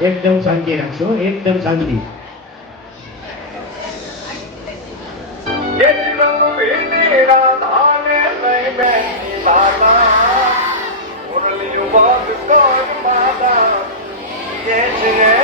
એકદમ શાંતિ રાખશો એકદમ શાંતિ. Yeah.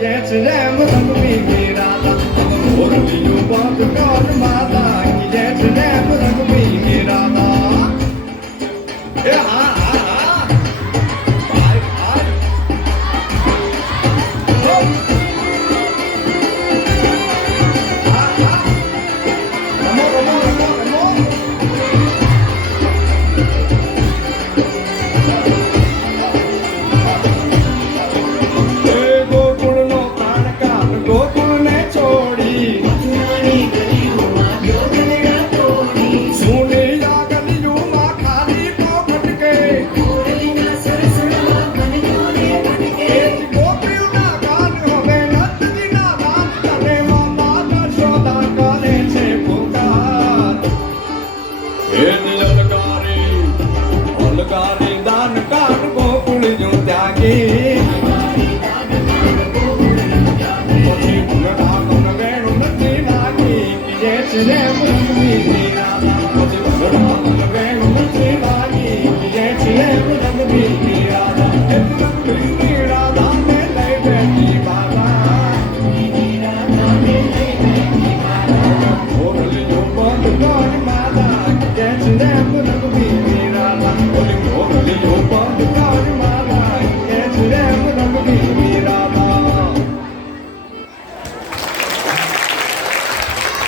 Dancing and looking for me, me, da, da. I'm a little bit of a girl, my that, I'm